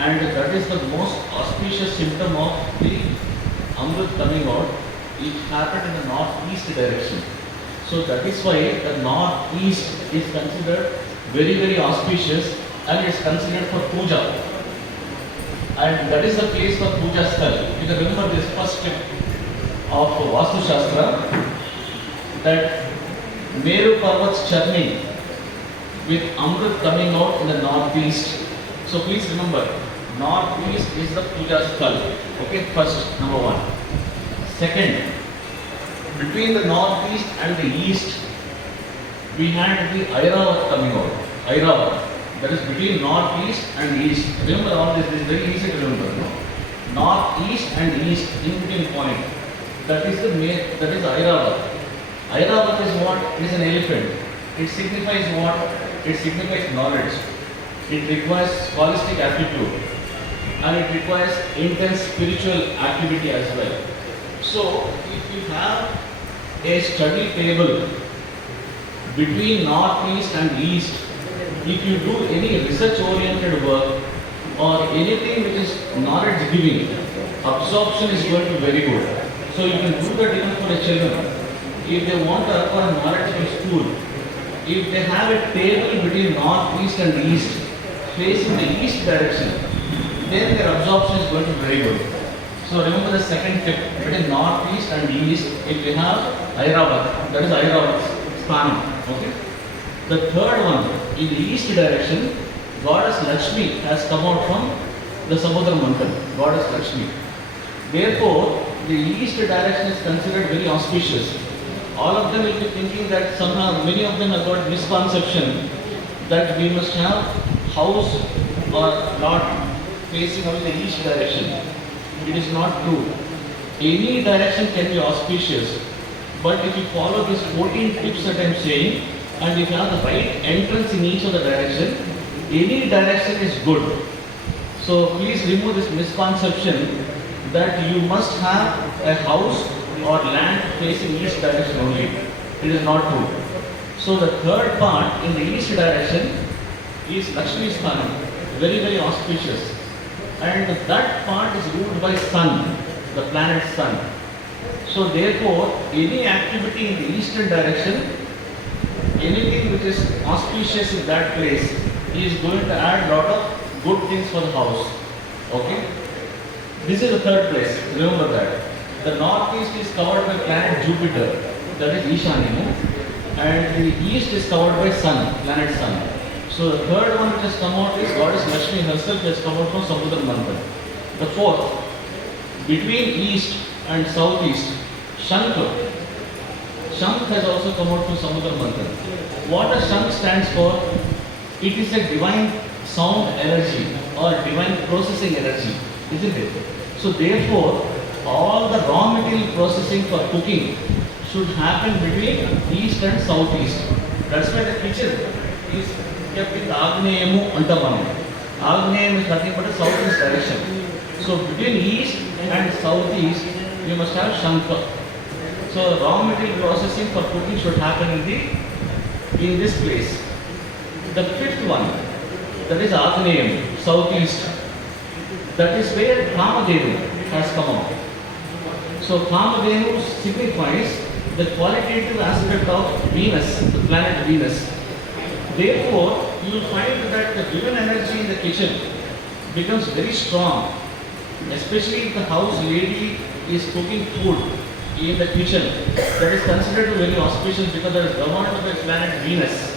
and that is the most auspicious symptom of the Amrit coming out. It happened in the northeast direction. So that is why the northeast is considered very, very auspicious and is considered for puja. And that is the place for puja style. You can remember this first step of Vastu Shastra, that Meru Parvat's churning with Amrit coming out in the northeast. So please remember, northeast is the puja style. Okay, first, number one. Second, between the northeast and the east, we had the Airavat coming out. Airavat. That is between northeast and east. Remember all this is very easy to remember. No? Northeast and east, in between point. That is Airavat. Airavat is what? It is an elephant. It signifies what? It signifies knowledge. It requires scholastic aptitude. And it requires intense spiritual activity as well. So, if you have a study table between northeast and east, if you do any research-oriented work or anything which is knowledge-giving, absorption is going to be very good. So you can do that even for the children. If they want to acquire knowledge in school, if they have a table between northeast and east, facing the east direction, then their absorption is going to be very good. So remember the second tip, between northeast and east, if we have Airavat, that is Airavat's Sthanam. Okay? The third one, in the east direction, Goddess Lakshmi has come out from the Samudra Manthan, Goddess Lakshmi. Therefore, the east direction is considered very auspicious. All of them will be thinking that somehow, many of them have got misconception that we must have house or lot facing on the east direction. It is not true. Any direction can be auspicious, but if you follow these 14 tips that I am saying, and if you have the right entrance in each of the direction, any direction is good. So please remove this misconception that you must have a house or land facing east direction only. It is not true. So the third part in the east direction is Lakshmi Sthanam, very, very auspicious. And that part is ruled by Sun, the planet Sun. So therefore, any activity in the eastern direction, anything which is auspicious in that place is going to add a lot of good things for the house. Okay? This is the third place. Remember that. The northeast is covered by planet Jupiter, that is Ishanimu, and the east is covered by Sun, planet Sun. So the third one which has come out is Goddess Lakshmi herself has come out from Samudra Manthan. The fourth, between east and southeast, Shankh. Shankh has also come out from Samudra Manthan. What the Shankh stands for? It is a divine sound energy or divine processing energy, isn't it? So therefore, all the raw material processing for cooking should happen between east and southeast. That's why the kitchen is kept in the Agneyemu Antamanu. Agneyam is nothing but a southeast direction. So between east and southeast, you must have Shankha. So raw material processing for cooking should happen in this place. The fifth one, that is Agneyam, southeast. That is where Kamadenu has come out. So Kamadenu signifies the qualitative aspect of Venus, the planet Venus. Therefore, you will find that the given energy in the kitchen becomes very strong, especially if the house lady is cooking food in the kitchen. That is considered very auspicious because that is governed by the planet Venus.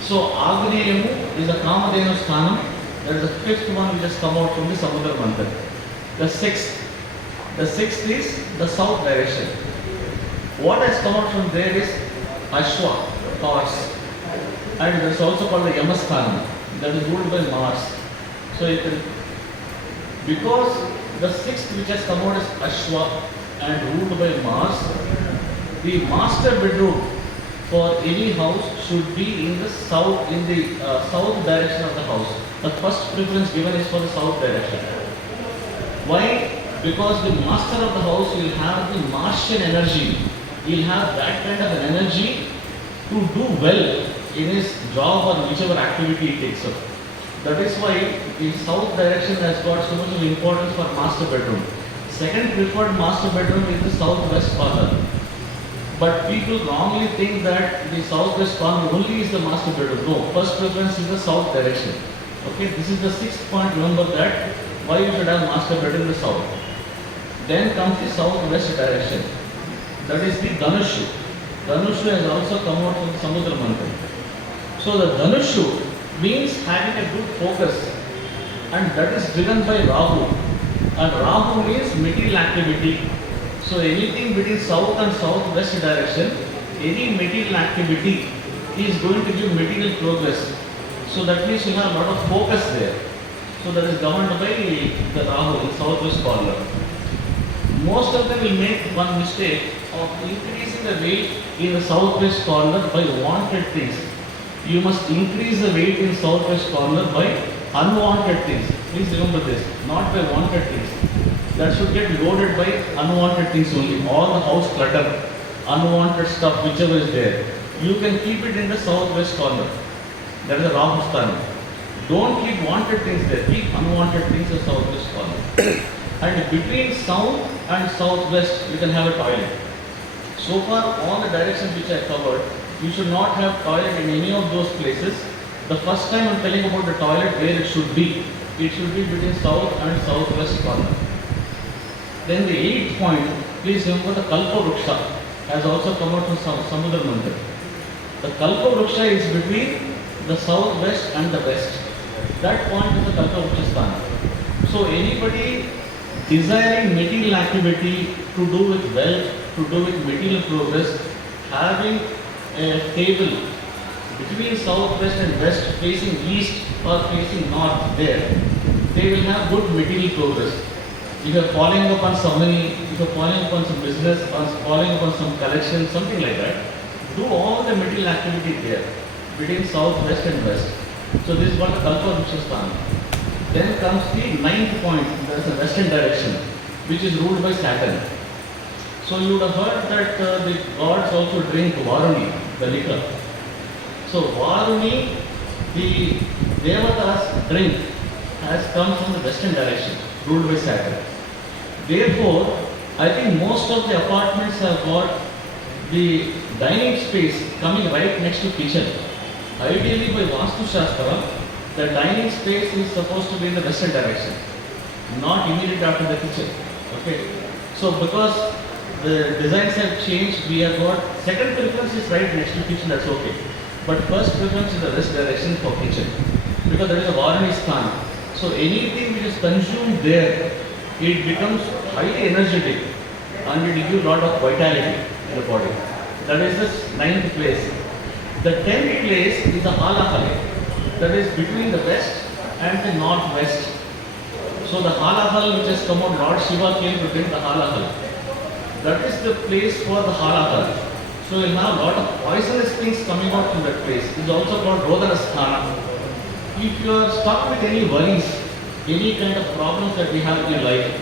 So Agneyemu is a Kamadenu Sthanam. That is the fifth one which has come out from the Samudra Manthan. The sixth is the south direction. What has come out from there is Ashwa, horse. And there is also called the Yamasthanam, that is ruled by Mars. So because the sixth which has come out is Ashwa and ruled by Mars, the master bedroom for any house should be in the south, south direction of the house. The first preference given is for the south direction. Why? Because the master of the house will have the Martian energy. He will have that kind of an energy to do well in his job or whichever activity he takes up. That is why the south direction has got so much of importance for master bedroom. Second preferred master bedroom is the southwest corner. But people wrongly think that the southwest corner only is the master bedroom. No, first preference is the south direction. Okay, this is the sixth point. Remember that why you should have master bedroom in the south. Then comes the southwest direction. That is the Dhanushu. Dhanushu has also come out from Samudra Manthan. So the Dhanushu means having a good focus, and that is driven by Rahu. And Rahu means material activity. So anything between south and southwest direction, any material activity is going to give material progress. So that means you have a lot of focus there. So that is governed by the Rahu in southwest corner. Most of them will make one mistake of increasing the weight in the southwest corner by wanted things. You must increase the weight in southwest corner by unwanted things. Please remember this, not by wanted things. That should get loaded by unwanted things only. All the house clutter, unwanted stuff, whichever is there, you can keep it in the southwest corner. That is the Rahu Sthana. Don't keep wanted things there. Keep unwanted things in southwest corner. And between south and southwest, you can have a toilet. So far, all the directions which I covered, you should not have toilet in any of those places. The first time I'm telling about the toilet where it should be between south and southwest corner. Then the eighth point, please remember the Kalpa Vriksha has also come out from Samudra Manthan. The Kalpa Vriksha is between the southwest and the west. That point is the Kalpa Vriksha Sthana. So anybody desiring material activity to do with wealth, to do with material progress, having a table between southwest and west facing east or facing north there, they will have good material progress. If you are following up on some money, if you are following up on some business, or following up on some collection, something like that, do all the material activity there between southwest and west. So this is what the Kalpa Vriksha Sthana. Then comes the ninth point, that is the western direction, which is ruled by Saturn. So you would have heard that the gods also drink Varuni, the liquor. So Varuni, the Devata's drink, has come from the western direction, ruled by Saturn. Therefore, I think most of the apartments have got the dining space coming right next to kitchen. Ideally, by Vastu Shastra, the dining space is supposed to be in the western direction, not immediately after the kitchen. Okay. So because the designs have changed, we have got second preference is right next to kitchen, that's okay. But first preference is the west direction for kitchen, because there is a Varuni Sthana. So anything which is consumed there, it becomes highly energetic and it will give a lot of vitality in the body. That is the ninth place. The 10th place is the Halahal. That is between the west and the northwest. So the Halahal which has come out, Lord Shiva came to drink the Halahal. That is the place for the Halahal. So you'll have a lot of poisonous things coming out from that place. It is also called Rodana Sthana. If you are stuck with any worries, any kind of problems that we have in your life,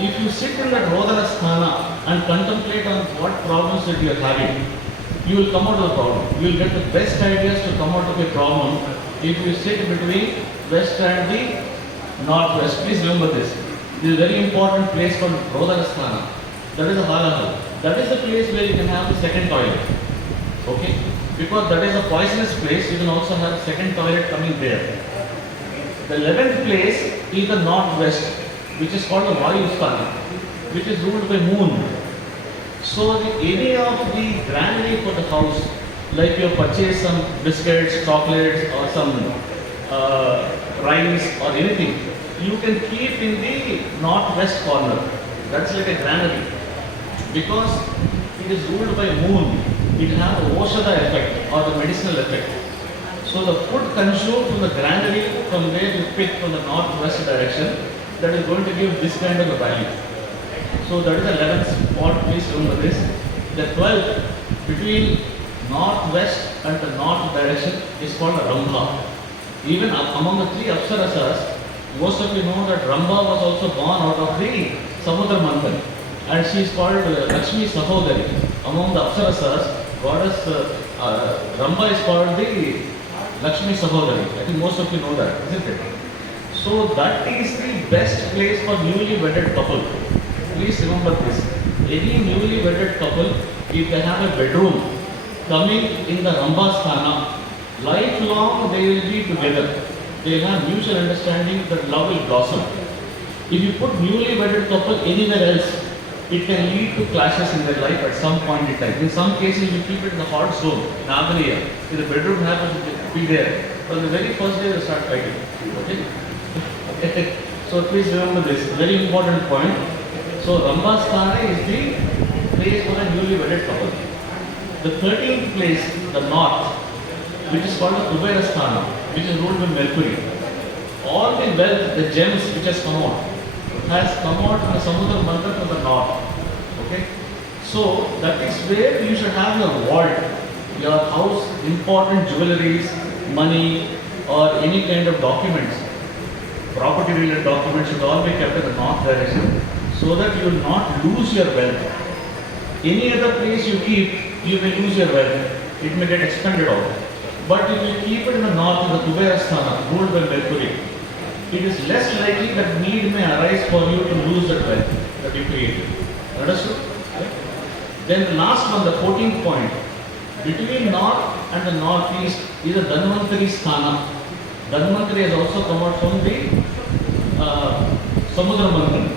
if you sit in that Rodana Sthana and contemplate on what problems that you are having, you will come out of the problem. You will get the best ideas to come out of a problem if you sit between west and the northwest. Please remember this. This is a very important place called Rodana Sthana. That is the Halahal. That is the place where you can have the second toilet. Okay? Because that is a poisonous place, you can also have a second toilet coming there. The 11th place is the northwest, which is called the Vayu Sthana, which is ruled by moon. So the area of the granary for the house, like you purchase some biscuits, chocolates or some rice or anything, you can keep in the northwest corner. That's like a granary. Because it is ruled by moon, it has the Oshada effect or the medicinal effect. So the food consumed from the granary, from where you pick from the northwest direction, that is going to give this kind of a value. So that is the 11th spot, please remember this. The 12th, between northwest and the north direction, is called Rambha. Even among the three Apsarasas, most of you know that Rambha was also born out of the Samudra Manthan. And she is called Lakshmi Sahodari. Among the Apsarasas, goddess Rambha is called the Lakshmi Sahodari. I think most of you know that, isn't it? So that is the best place for newly wedded couple. Please remember this. Any newly wedded couple, if they have a bedroom coming in the Rambasthana, lifelong they will be together. They will have mutual understanding that love will blossom. If you put newly wedded couple anywhere else, it can lead to clashes in their life at some point in time. In some cases, you keep it in the hot zone, Nagariya. If the bedroom happens to be there, from the very first day they start fighting. Okay? So please remember this, very important point. So Rambasthana is the place for a newly wedded couple. The 13th place, the north, which is called the Kuberasthana, which is ruled by Mercury. All the wealth, the gems which has come out from the Samudra Manthan from the north. Okay? So that is where you should have your vault, your house, important jewelries, money, or any kind of documents. Property related documents should all be kept in the north direction so that you will not lose your wealth. Any other place you keep, you will lose your wealth. It may get expended out. But if you keep it in the north, in the Kuberasthana, ruled by Mercury, it is less likely that need may arise for you to lose that wealth that you created. Understood? Okay. Then the last one, the 14th point, between north and the northeast is a Dhanvantari Sthana. Dhanvantari has also come out from the Samudra Manthan.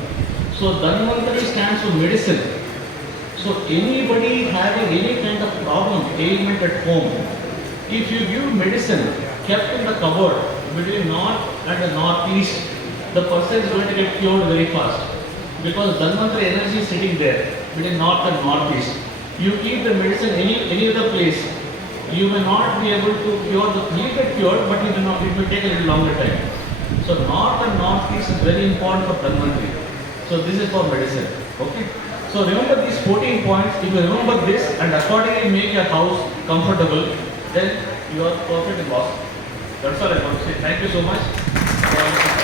So Dhanvantari stands for medicine. So anybody having any kind of problem, ailment at home, if you give medicine kept in the cupboard between north and the northeast, the person is going to get cured very fast. Because Dhanvantari energy is sitting there between north and northeast. You keep the medicine any other place, you may not be able to cure the, you get cured, but it will take a little longer time. So north and northeast is very important for Dhanvantari. So this is for medicine. Okay. So remember these 14 points. If you remember this and accordingly make your house comfortable, then you are perfect in Vastu. That's all I want to say. Thank you so much.